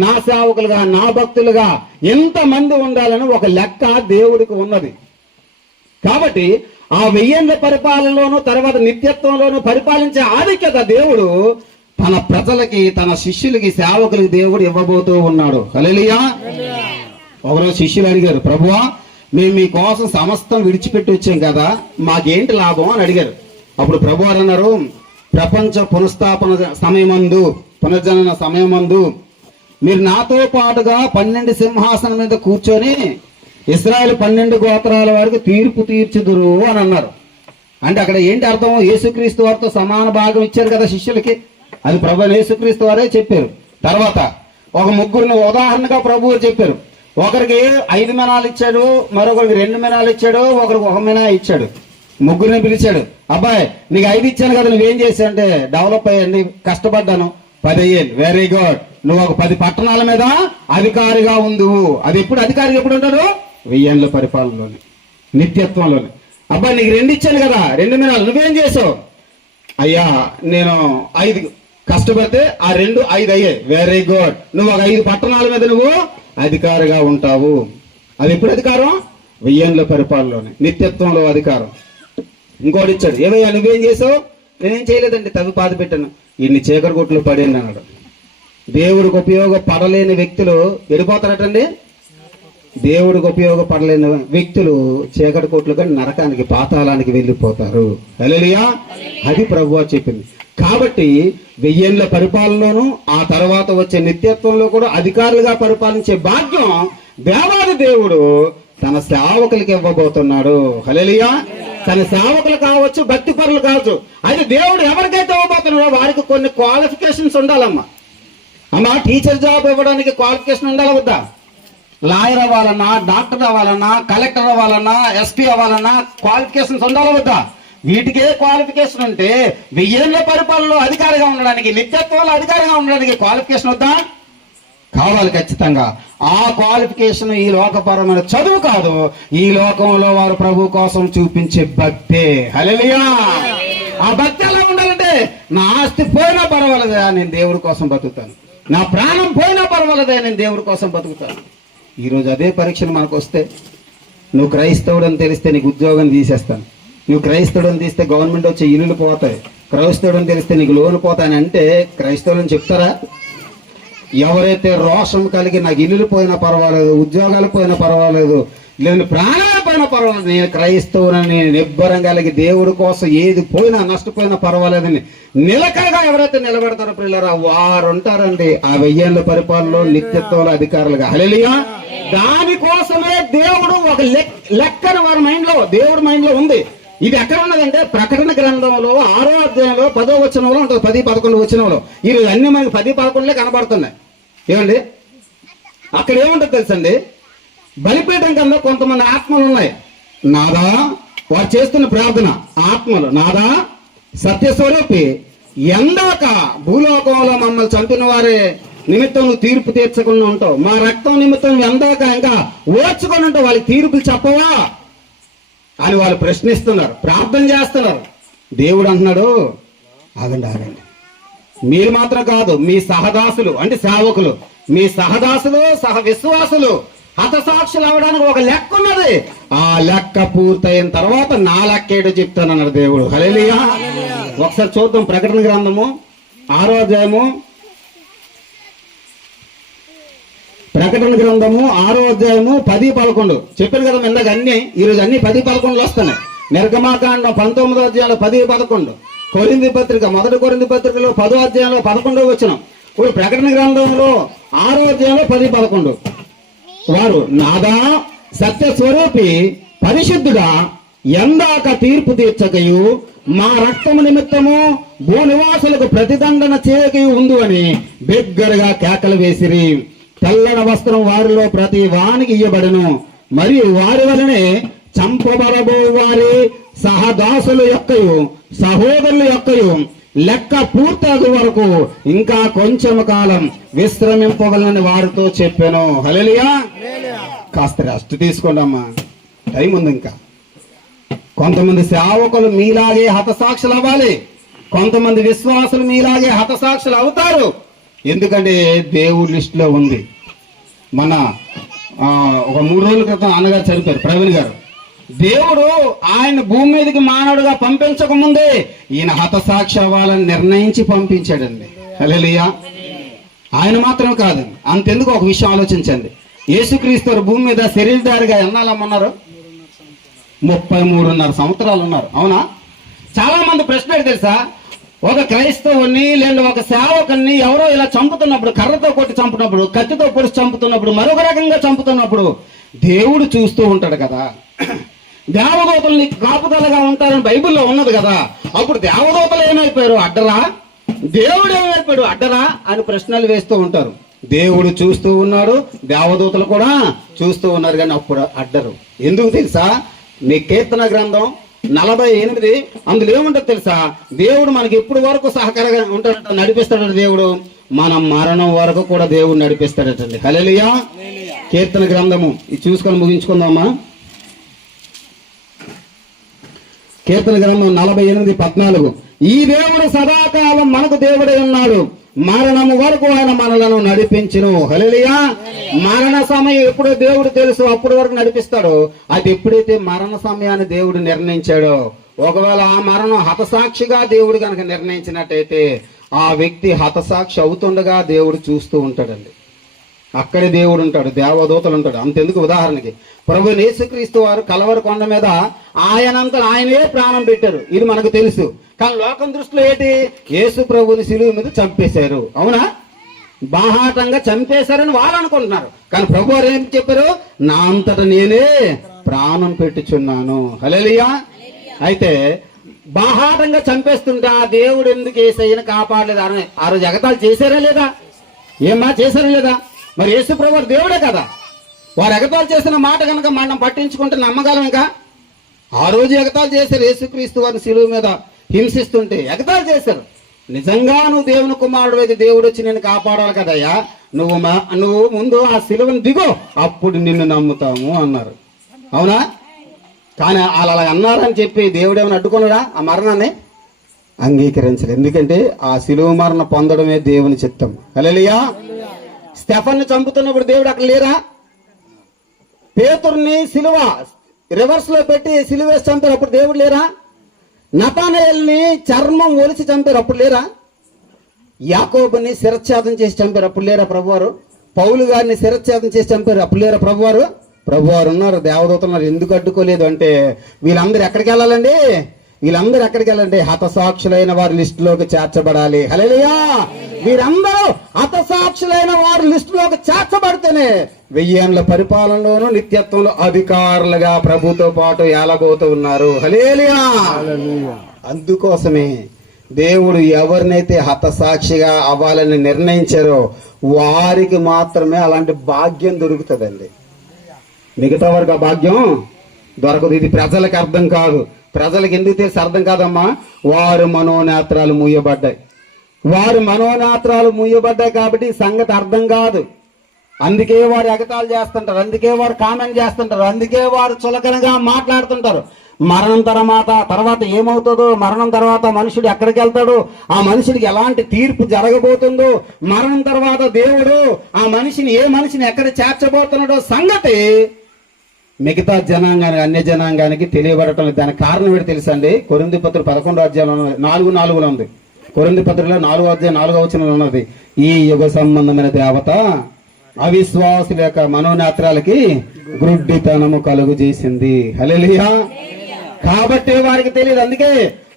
నా సేవకులుగా, నా భక్తులుగా ఎంతమంది ఉండాలని ఒక లెక్క దేవుడికి ఉన్నది. కాబట్టి ఆ 1000 ఏళ్ల పరిపాలనలోనూ తర్వాత నిత్యత్వంలోనూ పరిపాలించే ఆధిక్యత దేవుడు తన ప్రజలకి, తన శిష్యులకి, సేవకులకి దేవుడు ఇవ్వబోతూ ఉన్నాడు. హల్లెలూయా. ఒకరోజు శిష్యులు అడిగారు, ప్రభువా మేము మీకోసం సమస్తం విడిచిపెట్టి వచ్చాం కదా, మాకేంటి లాభం అని అడిగారు. అప్పుడు ప్రభు వారు అన్నారు, ప్రపంచ పునర్జనన సమయమందు మీరు నాతో పాటుగా 12 సింహాసనం మీద కూర్చొని ఇశ్రాయేలు 12 గోత్రాల వారికి తీర్పు తీర్చుదురు అని అన్నారు. అంటే అక్కడ ఏంటి అర్థం? యేసుక్రీస్తు వారితో సమాన భాగం ఇచ్చారు కదా శిష్యులకి. అది ప్రభు యేసుక్రీస్తు వారే చెప్పారు. తర్వాత ఒక ముగ్గురిని ఉదాహరణగా ప్రభు చెప్పారు. ఒకరికి 5 మెనాలు ఇచ్చాడు, మరొకరికి 2 మెనాలు ఇచ్చాడు, ఒకరికి 1 మెనా ఇచ్చాడు. ముగ్గురిని పిలిచాడు, అబ్బాయి నీకు 5 ఇచ్చాను కదా, నువ్వేం చేశా అంటే, డెవలప్ అయ్యండి, కష్టపడ్డాను, 10 అయ్యాను. Very good. నువ్వు ఒక 10 పట్టణాల మీద అధికారిగా ఉందువు. అది ఎప్పుడు అధికారిగా ఎప్పుడు ఉంటాడు? 1000 ఏళ్ల పరిపాలనలోని, నిత్యత్వంలోని. అబ్బాయి నీకు 2 ఇచ్చాను కదా, 2 మెనాలు, నువ్వేం చేసావు? అయ్యా నేను 5 కష్టపడితే ఆ 2 5 అయ్యాయి. Very good. నువ్వు ఒక 5 పట్టణాల మీద నువ్వు అధికారిగా ఉంటావు. అది ఎప్పుడు అధికారం? 1000 ఏళ్ల పరిపాలనలోనే, నిత్యత్వంలో అధికారం. ఇంకోటి ఇచ్చాడు, ఏమయ్యా నువ్వేం చేసావు? నేనేం చేయలేదండి, తవ్వి పాత పెట్టాను. ఇన్ని చీకటి కొట్లు పడేయండి అన్నాడు. దేవుడికి ఉపయోగపడలేని వ్యక్తులు వెళ్ళిపోతారటండి. దేవుడికి ఉపయోగపడలేని వ్యక్తులు చీకటి కొట్లుగా నరకానికి, పాతాళానికి వెళ్ళిపోతారు. హల్లెలూయా. అది ప్రభువా చెప్పింది. కాబట్టి 1000 ఏళ్ల పరిపాలనలోను ఆ తర్వాత వచ్చే నిత్యత్వంలో కూడా అధికారులుగా పరిపాలించే భాగ్యం దేవాది దేవుడు తన సేవకులకి ఇవ్వబోతున్నాడు. హల్లెలూయా. తన సేవకులు కావచ్చు, భక్తి పరులు కావచ్చు. అయితే దేవుడు ఎవరికైతే ఇవ్వబోతున్నాడో వారికి కొన్ని క్వాలిఫికేషన్స్ ఉండాలమ్మా. అమ్మా, టీచర్ జాబ్ ఇవ్వడానికి క్వాలిఫికేషన్ ఉండాలి వద్దా? లాయర్ అవ్వాలన్నా, డాక్టర్ అవ్వాలన్నా, కలెక్టర్ అవ్వాలన్నా, ఎస్పీ అవ్వాలన్నా క్వాలిఫికేషన్స్ ఉండాలి వద్దా? వీటికే క్వాలిఫికేషన్ ఉంటే 1000 ఏళ్ల పరిపాలనలో అధికారిగా ఉండడానికి, నిత్యత్వంలో అధికారిగా ఉండడానికి క్వాలిఫికేషన్ వద్దా? కావాలి ఖచ్చితంగా. ఆ క్వాలిఫికేషన్ ఈ లోకపరమైన చదువు కాదు, ఈ లోకంలో వారు ప్రభు కోసం చూపించే భక్తే. హల్లెలూయా. ఆ భక్తి ఎలా ఉండాలంటే, నా ఆస్తి పోయినా పర్వాలేదా నేను దేవుడి కోసం బతుకుతాను, నా ప్రాణం పోయినా పర్వాలేదా నేను దేవుడి కోసం బతుకుతాను. ఈరోజు అదే పరీక్షలు మనకు వస్తే, నువ్వు క్రైస్తవుడు అని తెలిస్తే నీకు ఉద్యోగం తీసేస్తాను, నువ్వు క్రైస్తవుడు అని తీస్తే గవర్నమెంట్ వచ్చే ఇల్లులు పోతాయి, క్రైస్తవుడు అని తెలిస్తే నీకు లోన్ పోతాయని అంటే క్రైస్తవులని చెప్తారా? ఎవరైతే రోషం కలిగి నాకు ఇల్లులు పోయినా పర్వాలేదు, ఉద్యోగాలు పోయినా పర్వాలేదు, లేదు ప్రాణాలు పోయినా పర్వాలేదు, నేను క్రైస్తవునని నిబ్బరం కలిగి దేవుడి కోసం ఏది పోయినా నష్టపోయినా పర్వాలేదని నిలకడగా ఎవరైతే నిలబెడతారో పిల్లరా వారు ఉంటారండి ఆ 1000 ఏళ్ల పరిపాలనలో నిత్యత్వంలో అధికారులుగా. హల్లెలూయా. దానికోసమే దేవుడు ఒక లెక్కను వారి మైండ్ లో, దేవుడి మైండ్ లో ఉంది. ఇది ఎక్కడ ఉన్నదంటే ప్రకటన గ్రంథంలో 6వ అధ్యాయంలో 10వ వచనంలో ఉంటుంది, 10, 11 వచనంలో. ఈరోజు అన్ని మనకి 10, 11 కనబడుతున్నాయి. ఏమండి అక్కడ ఏముంటుంది తెలుసండి? బలిపీఠం కింద కొంతమంది ఆత్మలు ఉన్నాయి. నాదా, వారు చేస్తున్న ప్రార్థన ఆత్మలు, నాదా సత్యస్వరూపి, ఎందాక భూలోకంలో మమ్మల్ని చంపిన వారే నిమిత్తం నువ్వు తీర్పు తీర్చకుండా ఉంటావు, మా రక్తం నిమిత్తం ఎందాక ఇంకా ఓర్చుకొని ఉంటావు, వాళ్ళకి తీర్పులు చెప్పవా? అని వాళ్ళు ప్రశ్నిస్తున్నారు, ప్రార్థన చేస్తున్నారు. దేవుడు అంటున్నాడు, ఆగండి ఆగండి, మీరు మాత్రం కాదు, మీ సహదాసులు అంటే సేవకులు, మీ సహదాసులు సహ విశ్వాసులు హతసాక్షులు అవడానికి ఒక లెక్క ఉన్నది. ఆ లెక్క పూర్తయిన తర్వాత నా లెక్క ఏటో చెప్తానన్నాడు దేవుడు. హల్లెలూయా. ఒకసారి చూద్దాం ప్రకటన గ్రంథము 6వ అధ్యాయము. ప్రకటన గ్రంథము 6వ అధ్యాయము 10-11. చెప్పాను కదా ఇందాక అన్ని, ఈరోజు అన్ని 10-11 వస్తున్నాయి. నిర్గమాకాండం 19వ అధ్యాయంలో 10-11, కొరింథీ పత్రిక 1 కొరింథీ పత్రికలో 10వ అధ్యాయంలో 11వ వచనం, ఇప్పుడు ప్రకటన గ్రంథంలో 6వ అధ్యాయంలో 10-11. వారు నాదా సత్య స్వరూపి పరిశుద్ధుడా ఎందాక తీర్పు తీర్చకయు మా రక్తము నిమిత్తము భూనివాసులకు ప్రతిదండన చేయకయు ఉందు అని బిగ్గరగా కేకలు వేసిరి. తెల్లని వస్త్రం వారిలో ప్రతి వానికి ఇయ్యబడను, మరియు వారి వలనే చంపబడబో వారి సహదాసుల యొక్కయు సహోదరుల యొక్కయు లెక్క పూర్తగు వరకు ఇంకా కొంచెం కాలం విశ్రమింపవలని వారితో చెప్పాను. హల్లెలూయా. కాస్త రెస్ట్ తీసుకోండి అమ్మా, టైం ఉంది ఇంకా. కొంతమంది సేవకులు మీలాగే హతసాక్షులు అవ్వాలి, కొంతమంది విశ్వాసులు మీలాగే హతసాక్షులు అవుతారు. ఎందుకంటే దేవుడి లిస్టులో ఉంది. మన ఒక 3 రోజుల క్రితం అన్నగారు చనిపోయారు, ప్రవీణ్ గారు. దేవుడు ఆయన భూమి మీదకి మానవుడిగా పంపించక ముందే ఈయన హతసాక్షి అవ్వాలని నిర్ణయించి పంపించాడండి. హల్లెలూయా. ఆయన మాత్రం కాదు, అంతెందుకు ఒక విషయం ఆలోచించండి. యేసుక్రీస్తు భూమి మీద శరీరధారిగా ఎన్నాళ్ళమ్మన్నారు? 33.5 సంవత్సరాలు ఉన్నారు. అవునా? చాలా మంది ప్రశ్న తెలుసా, ఒక క్రైస్తవుని లేదా ఒక సేవకుని ఎవరో ఇలా చంపుతున్నప్పుడు, కర్రతో కొట్టి చంపుతున్నప్పుడు, కత్తితో పొడిచి చంపుతున్నప్పుడు, మరొక రకంగా చంపుతున్నప్పుడు దేవుడు చూస్తూ ఉంటాడు కదా. దేవదూతల్ని కాపుదలగా ఉంటారని బైబిల్లో ఉన్నది కదా. అప్పుడు దేవదూతలు ఏమైపోయారు? అడ్డరా? దేవుడు ఏమైపోయాడు? అడ్డరా అని ప్రశ్నలు వేస్తూ ఉంటారు. దేవుడు చూస్తూ ఉన్నాడు, దేవదూతలు కూడా చూస్తూ ఉన్నారు, కానీ అప్పుడు అడ్డరు. ఎందుకు తెలుసా? నీ కీర్తన గ్రంథం 48 అందులో ఏముంటుంది తెలుసా? దేవుడు మనకి ఎప్పుడు వరకు సహకారంగా ఉంటాడట, నడిపిస్తాడట దేవుడు. మనం మరణం వరకు కూడా దేవుడు నడిపిస్తాడటండి. హల్లెలూయా. కీర్తన గ్రంథము ఇది చూసుకొని ముగించుకుందామా. కీర్తన గ్రంథం 48:14. ఈ దేవుడు సదాకాలం మనకు దేవుడై ఉన్నాడు, మరణము వరకు ఆయన మనలను నడిపించును. హల్లెలూయా. మరణ సమయం ఎప్పుడో దేవుడు తెలుసు, అప్పటి వరకు నడిపిస్తాడు. అది ఎప్పుడైతే మరణ సమయాన్ని దేవుడు నిర్ణయించాడో, ఒకవేళ ఆ మరణం హతసాక్షిగా దేవుడు కనుక నిర్ణయించినట్టయితే ఆ వ్యక్తి హతసాక్షి అవుతుండగా దేవుడు చూస్తూ ఉంటాడండి. అక్కడే దేవుడు ఉంటాడు, దేవదూతలు ఉంటాడు. అంతెందుకు, ఉదాహరణకి ప్రభు యేసుక్రీస్తు వారు కలవరి కొండ మీద ఆయనంతా ఆయనే ప్రాణం పెట్టారు, ఇది మనకు తెలుసు. కానీ లోకం దృష్టిలో ఏంటి? యేసు ప్రభుని శిలువ మీద చంపేశారు. అవునా? బాహాటంగా చంపేశారని వాళ్ళు అనుకుంటున్నారు. కానీ ప్రభు వారు ఏం చెప్పారు? నా అంతట నేనే ప్రాణం పెట్టుచున్నాను. హల్లెలూయా. అయితే బాహాటంగా చంపేస్తుంటే ఆ దేవుడు ఎందుకు యేసయ్యను కాపాడలేదు అని ఆ రోజు ఎగతాళి చేశారా లేదా? ఏమ్మా, చేశారా లేదా? మరి యేసు ప్రభు వారు దేవుడే కదా. వారు ఎగతాళి చేసిన మాట కనుక మనం పట్టించుకుంటే నమ్మగలం. ఇంకా ఆ రోజు ఎగతాళి చేశారు, యేసుక్రీస్తు వారిని శిలువ మీద హింసిస్తుంటే ఎగతాళి చేశారు. నిజంగా నువ్వు దేవుని కుమారుడు అయితే దేవుడు వచ్చి నిన్ను కాపాడాలి కదయ్యా, నువ్వు ముందు ఆ శిలువను దిగో, అప్పుడు నిన్ను నమ్ముతాము అన్నారు. అవునా? కానీ అలా అన్నారని చెప్పి దేవుడు ఏమైనా అడ్డుకున్నాడా? ఆ మరణాన్ని అంగీకరించలేదు. ఎందుకంటే ఆ శిలువ మరణ పొందడమే దేవుని చిత్తం. హల్లెలూయా. స్టెఫన్ని చంపుతున్నప్పుడు దేవుడు అక్కడ లేరా? పేతురుని సిలువ రివర్స్ లో పెట్టి సిలువ వేసి చంపారు, అప్పుడు దేవుడు లేరా? నతానయేలుని చర్మం ఒలిచి చంపారు, అప్పుడు లేరా? యాకోబుని శిరచ్ఛేదం చేసి చంపారు, అప్పుడు లేరా ప్రభువారు? పౌలు గారిని శిరచ్ఛేదం చేసి చంపారు, అప్పుడు లేరా ప్రభువారు? ప్రభువారు ఉన్నారు, దేవదూతలు ఉన్నారు. ఎందుకు అడ్డుకోలేదు అంటే వీళ్ళందరూ ఎక్కడికి వెళ్ళాలండి? వీళ్ళందరూ ఎక్కడికి వెళ్ళండి? హతసాక్షులైన వారి లిస్టులోకి చేర్చబడాలి. హల్లెలూయా. వీరందరూ హతసాక్షులైన వారి లిస్టులోకి చేర్చబడితేనే 1000 ఏళ్ల పరిపాలనలోనూ నిత్యత్వంలో అధికారులుగా ప్రభుతో పాటు ఏలబోతూ ఉన్నారు. హల్లెలూయా. అందుకోసమే దేవుడు ఎవరినైతే హతసాక్షిగా అవ్వాలని నిర్ణయించారో వారికి మాత్రమే అలాంటి భాగ్యం దొరుకుతుందండి. మిగతా వారికి ఆ భాగ్యం దొరకదు. ఇది ప్రజలకు అర్థం కాదు. ప్రజలకు ఎందుకు తెలిసి అర్థం కాదమ్మా? వారు మనోనేత్రాలు మూయబడ్డాయి. వారు మనోనేత్రాలు మూయబడ్డాయి కాబట్టి సంగతి అర్థం కాదు. అందుకే వారు ఎగతాళి చేస్తుంటారు, అందుకే వారు కామెంట్ చేస్తుంటారు, అందుకే వారు చులకనగా మాట్లాడుతుంటారు. మరణం తర్వాత ఏమవుతుందో, మరణం తర్వాత మనుషుడు ఎక్కడికి వెళ్తాడు, ఆ మనుషుడికి ఎలాంటి తీర్పు జరగబోతుందో, మరణం తర్వాత దేవుడు ఆ ఏ మనిషిని ఎక్కడ చేర్చబోతున్నాడో సంగతి మిగతా జనాంగానికి, అన్య జనాంగానికి తెలియబడటం లేదు. దానికి కారణం ఏంటి తెలుసా అండి? కొరింథీ పత్రిక 11వ అధ్యాయంలో 4:4 ఉంది. కొరింథీ పత్రికలో 4వ అధ్యాయం 4వ వచనంలో ఉన్నది, ఈ యుగ సంబంధమైన దేవత అవిశ్వాసుల యొక్క మనోనేత్రాలకి గ్రుడ్డితనము కలుగు చేసింది. హల్లెలూయా. కాబట్టి వారికి తెలియదు. అందుకే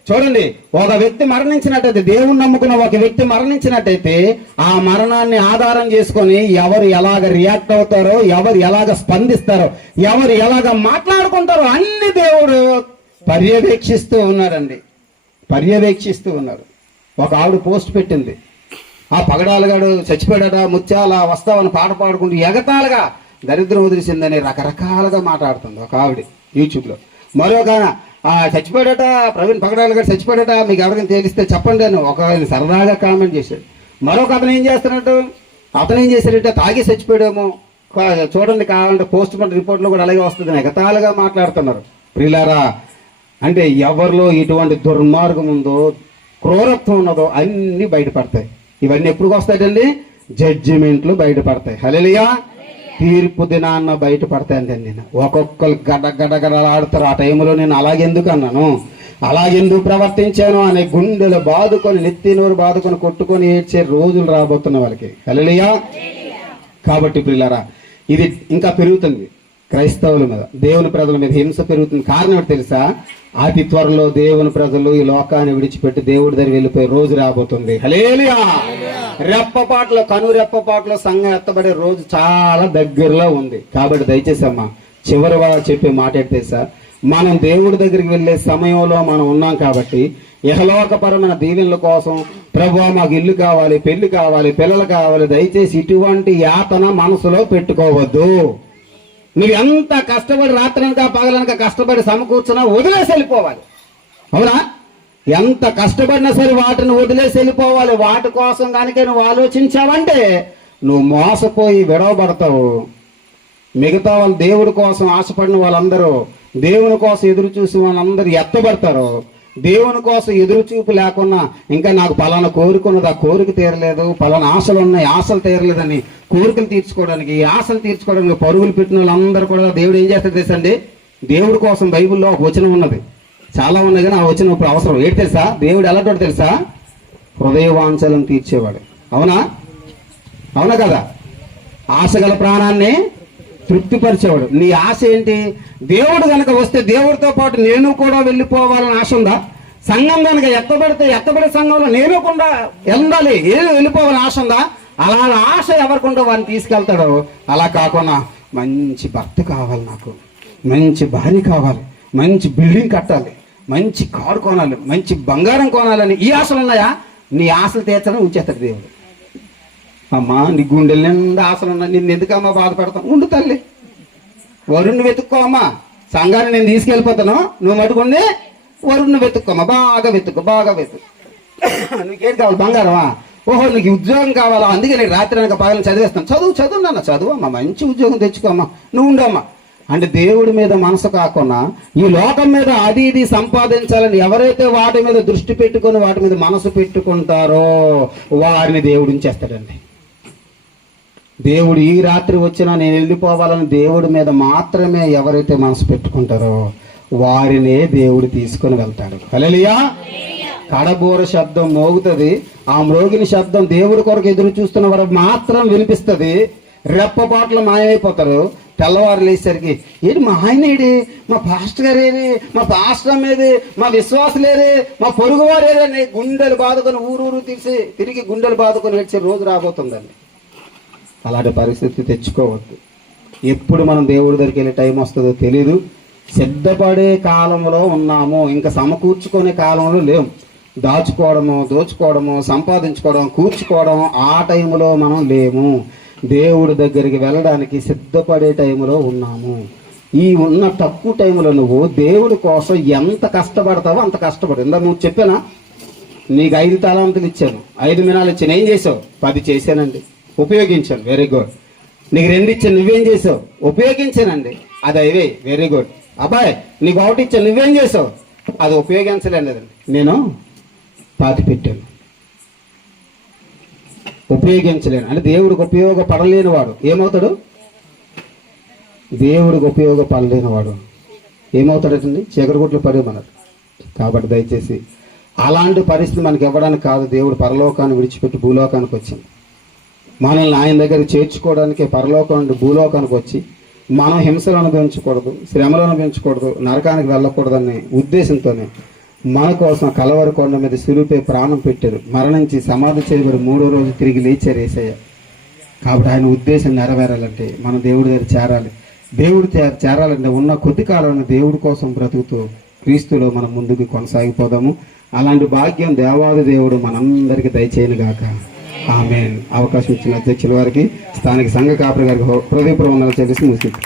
చూడండి, ఒక వ్యక్తి మరణించినట్టయితే, దేవుని నమ్ముకున్న ఒక వ్యక్తి మరణించినట్టయితే ఆ మరణాన్ని ఆధారం చేసుకొని ఎవరు ఎలాగ రియాక్ట్ అవుతారో, ఎవరు ఎలాగ స్పందిస్తారో, ఎవరు ఎలాగ మాట్లాడుకుంటారో అన్ని దేవుడు పర్యవేక్షిస్తూ ఉన్నాడండి. పర్యవేక్షిస్తూ ఉన్నారు. ఒక ఆవిడ పోస్ట్ పెట్టింది, ఆ పగడాలుగాడు చచ్చిపోయాడట, ముత్యాల వస్తావని పాట పాడుకుంటూ ఎగతాలుగా దరిద్రం వదిలిసిందని రకరకాలుగా మాట్లాడుతుంది ఒక ఆవిడ యూట్యూబ్లో. మరొక చచ్చిపోయాడట, ప్రవీణ్ పగడాలు గారు చచ్చిపోయాడట, మీకు ఎవరికైనా తెలిస్తే చెప్పండి అని ఒక సరదాగా కామెంట్ చేశాడు. మరొక అతను ఏం చేశాడంటే తాగి చచ్చిపోయాడేమో చూడండి, కావాలంటే పోస్ట్ మార్టం రిపోర్ట్లో కూడా అలాగే వస్తుంది. ఎగతాలుగా మాట్లాడుతున్నారు. ప్రియులారా, అంటే ఎవరిలో ఇటువంటి దుర్మార్గం ఉందో, క్రూరత్వం ఉన్నదో అన్నీ బయటపడతాయి. ఇవన్నీ ఎప్పుడు వస్తాయండి? జడ్జిమెంట్లు బయటపడతాయి. హల్లెలూయా. తీర్పు దినాన్న బయటపడతాయండి. నేను ఒక్కొక్కరు గడగడగడలాడుతారు. ఆ టైంలో నేను అలాగెందుకు అన్నాను, అలాగెందుకు ప్రవర్తించాను అనే గుండెలు బాదుకొని, నెత్తి నోరు బాదుకొని, కొట్టుకొని ఏడ్చే రోజులు రాబోతున్న వాళ్ళకి. హల్లెలూయా. కాబట్టి ప్రియులారా, ఇది ఇంకా పెరుగుతుంది. క్రైస్తవుల మీద, దేవుని ప్రజల మీద హింస పెరుగుతుంది. కారణం ఏంటి తెలుసా? అతి త్వరలో దేవుని ప్రజలు ఈ లోకాన్ని విడిచిపెట్టి దేవుడి దగ్గర వెళ్ళిపోయే రోజు రాబోతుంది. హల్లెలూయా. రెప్పపాట్లో, రెప్పపాట్లో సంఘం ఎత్తబడే రోజు చాలా దగ్గరలో ఉంది. కాబట్టి దయచేసి అమ్మా, చివరి వాళ్ళ చెప్పే మాట ఏంటి తెలుసా? మనం దేవుడి దగ్గరికి వెళ్ళే సమయంలో మనం ఉన్నాం కాబట్టి ఇహలోకపరమైన దీవెనల కోసం, ప్రభువా మాకు ఇల్లు కావాలి, పెళ్లి కావాలి, పిల్లలు కావాలి, దయచేసి ఇటువంటి యాతన మనసులో పెట్టుకోవద్దు. నువ్వు ఎంత కష్టపడి రాత్రనక పగలనక కష్టపడి సమకూర్చున్నా వదిలేసి వెళ్ళిపోవాలి. అవునా? ఎంత కష్టపడినా సరే వాటిని వదిలేసి వెళ్ళిపోవాలి. వాటి కోసం కనుక నువ్వు ఆలోచించావంటే నువ్వు మోసపోయి విడవబడతావు. మిగతా వాళ్ళు దేవుడి కోసం ఆశపడిన వాళ్ళందరూ, దేవుని కోసం ఎదురు చూసి వాళ్ళందరూ ఎత్తబడతారు. దేవుని కోసం ఎదురు చూపు లేకున్నా, ఇంకా నాకు పలానా కోరికన్నది, ఆ కోరిక తీరలేదు, పలానా ఆశలు ఉన్నాయి, ఆశలు తీరలేదని కోరికలు తీర్చుకోవడానికి, ఆశలు తీర్చుకోవడానికి పరుగులు పెట్టిన వాళ్ళందరూ కూడా దేవుడు ఏం చేస్తారు తెలుసండి? దేవుడి కోసం బైబిల్లో ఒక వచనం ఉన్నది, చాలా ఉన్నాయి కానీ ఆ వచనం ఇప్పుడు అవసరం. ఏంటి తెలుసా? దేవుడు ఎలాంటి తెలుసా? హృదయవాంఛలను తీర్చేవాడు. అవునా? అవునా కదా? ఆశ గల ప్రాణాన్ని తృప్తిపరిచేవాడు. నీ ఆశ ఏంటి? దేవుడు కనుక వస్తే దేవుడితో పాటు నేను కూడా వెళ్ళిపోవాలని ఆశ ఉందా? సంఘం కనుక ఎత్తబడే సంఘంలో నేను కూడా వెళ్ళాలి, వెళ్ళిపోవాలని ఆశ ఉందా? అలా ఆశ ఎవరికుంటో వాడిని తీసుకెళ్తాడో. అలా కాకుండా మంచి భర్త కావాలి, నాకు మంచి భార్య కావాలి, మంచి బిల్డింగ్ కట్టాలి, మంచి కారు కొనాలి, మంచి బంగారం కొనాలని ఈ ఆశలు ఉన్నాయా? నీ ఆశలు తీర్చడం ఉంచేస్తాడు దేవుడు. అమ్మా, నీ గుండెల నిండా ఆశలు ఉన్నా, నిన్ను ఎందుకమ్మా బాధపడతాను? ఉండు తల్లి, వరుణ్ణి వెతుక్కో అమ్మా. సంఘాన్ని నేను తీసుకెళ్ళిపోతాను, నువ్వు మటుకుండి వరుణ్ణి వెతుక్కోమ్మా. బాగా వెతుక్కో, బాగా వెతుకు. నీకేం కావాలి? బంగారమా? ఓహో, నీకు ఉద్యోగం కావాలా? అందుకే నేను రాత్రి అనక పగలను చదివేస్తాను. చదువు నాన్న, చదువు అమ్మా, మంచి ఉద్యోగం తెచ్చుకోమ్మా, నువ్వు ఉండమ్మా. అంటే దేవుడి మీద మనసు కాకుండా ఈ లోకం మీద అది ఇది సంపాదించాలని ఎవరైతే వాటి మీద దృష్టి పెట్టుకొని వాటి మీద మనసు పెట్టుకుంటారో వారిని దేవుడు ఉంచేస్తాడండి. దేవుడు ఈ రాత్రి వచ్చినా నేను వెళ్ళిపోవాలని దేవుడి మీద మాత్రమే ఎవరైతే మనసు పెట్టుకుంటారో వారినే దేవుడు తీసుకొని వెళ్తాడు. హల్లెలూయా. కడబోర శబ్దం మోగుతుంది. ఆ మ్రోగిన శబ్దం దేవుడి కొరకు ఎదురు చూస్తున్న వారు మాత్రం వినిపిస్తుంది. రెప్పపాట్లు మాయమైపోతారు. తెల్లవారు లేసరికి ఏంటి మా ఆయన ఏడి, మా పాస్టర్ గారు ఏది, మా పాస్టర్ ఏది, మా విశ్వాసులేది, మా పొరుగువారు ఏదని గుండెలు బాదుకొని ఊరూరు తిరిగి గుండెలు బాదుకొని ఏడ్చే రోజు రాబోతుందండి. అలాంటి పరిస్థితి తెచ్చుకోవద్దు. ఎప్పుడు మనం దేవుడి దగ్గరికి వెళ్ళే టైం వస్తుందో తెలీదు. సిద్ధపడే కాలంలో ఉన్నాము, ఇంకా సమకూర్చుకునే కాలంలో లేము. దాచుకోవడము, దోచుకోవడము, సంపాదించుకోవడం, కూర్చుకోవడం ఆ టైంలో మనం లేము. దేవుడి దగ్గరికి వెళ్ళడానికి సిద్ధపడే టైంలో ఉన్నాము. ఈ ఉన్న తక్కువ టైంలో నువ్వు దేవుడి కోసం ఎంత కష్టపడతావో అంత కష్టపడు. ఇందా నువ్వు చెప్పానా, నీకు 5 తలాంతులు ఇచ్చాను, 5 మినాలు ఇచ్చాను, ఏం చేసావు? 10 చేశానండి, ఉపయోగించాను, వెరీ గుడ్. నీకు 2 ఇచ్చాను, నువ్వేం చేసావు? ఉపయోగించానండి, అది అవే, వెరీ గుడ్. అబ్బాయి నీకు ఒకటి ఇచ్చాను, నువ్వేం చేసావు? అది ఉపయోగించలేదండి, నేను పాతి పెట్టాను. ఉపయోగించలేను అంటే దేవుడికి ఉపయోగపడలేని వాడు ఏమవుతాడు? దేవుడికి ఉపయోగపడలేని వాడు ఏమవుతాడటండి? చీకటిగుట్లు పడేమన్నారు. కాబట్టి దయచేసి అలాంటి పరిస్థితి మనకి ఇవ్వడానికి కాదు దేవుడు పరలోకాన్ని విడిచిపెట్టి భూలోకానికి వచ్చింది. మనల్ని ఆయన దగ్గరికి చేర్చుకోవడానికి పరలోకం నుండి భూలోకానికి వచ్చి మనం హింసలు అనుభవించకూడదు, శ్రమలు అనుభవించకూడదు, నరకానికి వెళ్ళకూడదనే ఉద్దేశంతోనే మన కోసం కలవరి కొండ మీద సిలువపై ప్రాణం పెట్టారు, మరణించి సమాధి చేయబడి 3వ రోజు తిరిగి లేచారు యేసయ్య. కాబట్టి ఆయన ఉద్దేశం నెరవేరాలంటే మనం దేవుడి దగ్గర చేరాలి. దేవుడు చేరాలంటే ఉన్న కొద్ది కాలంలో దేవుడి కోసం బ్రతుకుతూ క్రీస్తులో మనం ముందుకు కొనసాగిపోదాము. అలాంటి భాగ్యం దేవాది దేవుడు మనందరికీ దయచేయను గాక. ఆమేన్. అవకాశం ఇచ్చిన అధ్యక్షుల వారికి, స్థానిక సంఘ కాపరి గారికి హృదయపూర్వక వందనాలు చెల్లిస్తూ ముగిస్తున్నాను.